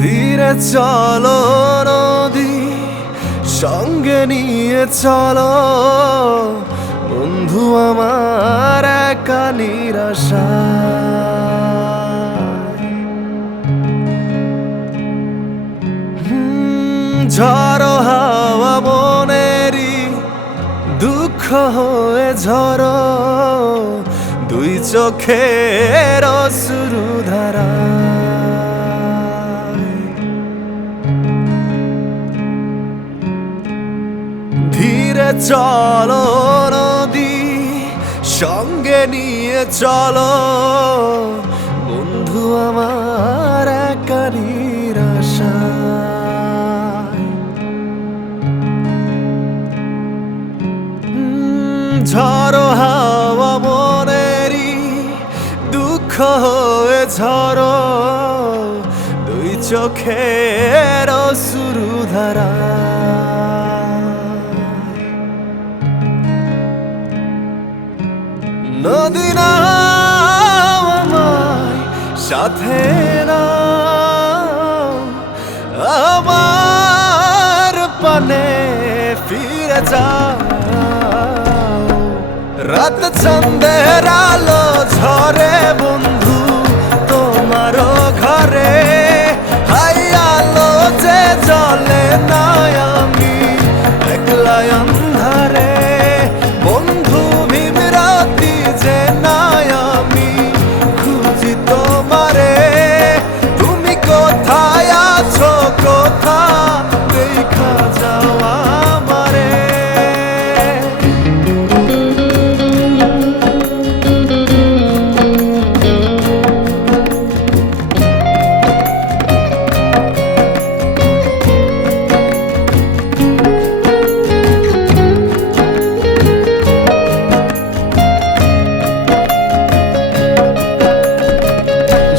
ধীরে চলো নদী, সঙ্গে নিয়ে চলো বন্ধু আমার একা নিরাশা। ঝড়ো হাওয়া মনেরই দুঃখ হয়ে ঝড়ো, দুই চোখের অশ্রু ধারা। ধীরে চলো নদী, সঙ্গে নিয়ে চলো বন্ধু আমার একা নিরাশা। ঝড়ো হাওয়া মনেরই দুঃখ হয়ে ঝড়ো, দুই চোখের অশ্রু ধারা। নদী নাও আমায় সাথে নাও, আমার পানে ফিরে যাও। রাত চাঁদের আলো ঝরে বন্ধু তোমারও ঘরে, হাই আলো যে জ্বলে না আমি একলা অন্ধারে। বন্ধু বিভ্রান্তি যে নাই আমি খুঁজি তোমারে, তুমি কোথায় আছো কোথা দেখা যাওয়া আমারে।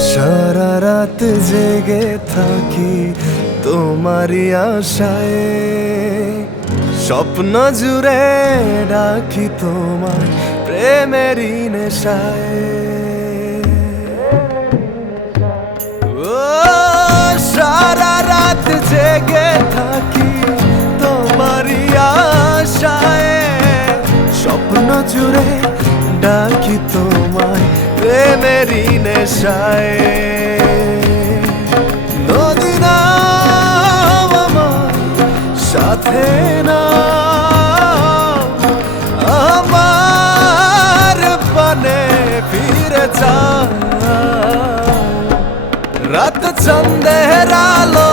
সারা রাত জেগে থাকি তোমারই আশায়, স্বপ্ন জুড়ে ডাকি তোমায় প্রেমেরই নেশায়। ও সারা রাত জেগে থাকি তোমারই আশায়, স্বপ্ন জুড়ে ডাকি তোমায় প্রেমেরই নেশায়। নদী নাও আমার সাথে নাও, আমার পানে ফিরে যাও। রাত চাঁদের আলো